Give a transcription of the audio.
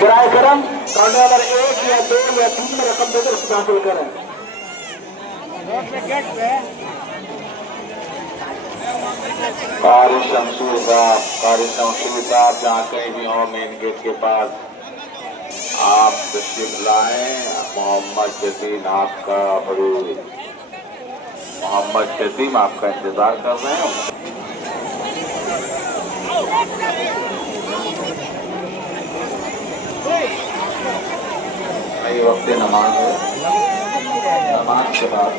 बराए करम counter number 1 या 2 या 3 में रकम देकर उसको हासिल करें। कारी शमशेर साहब जहाँ कहीं भी हो मेन गेट के पास आप तशरीफ लाएं। मोहम्मद जतीन आपका मोहम्मद जतीन आपका इंतजार कर रहे हैं। वक्त नमाज है, नमाज के बाद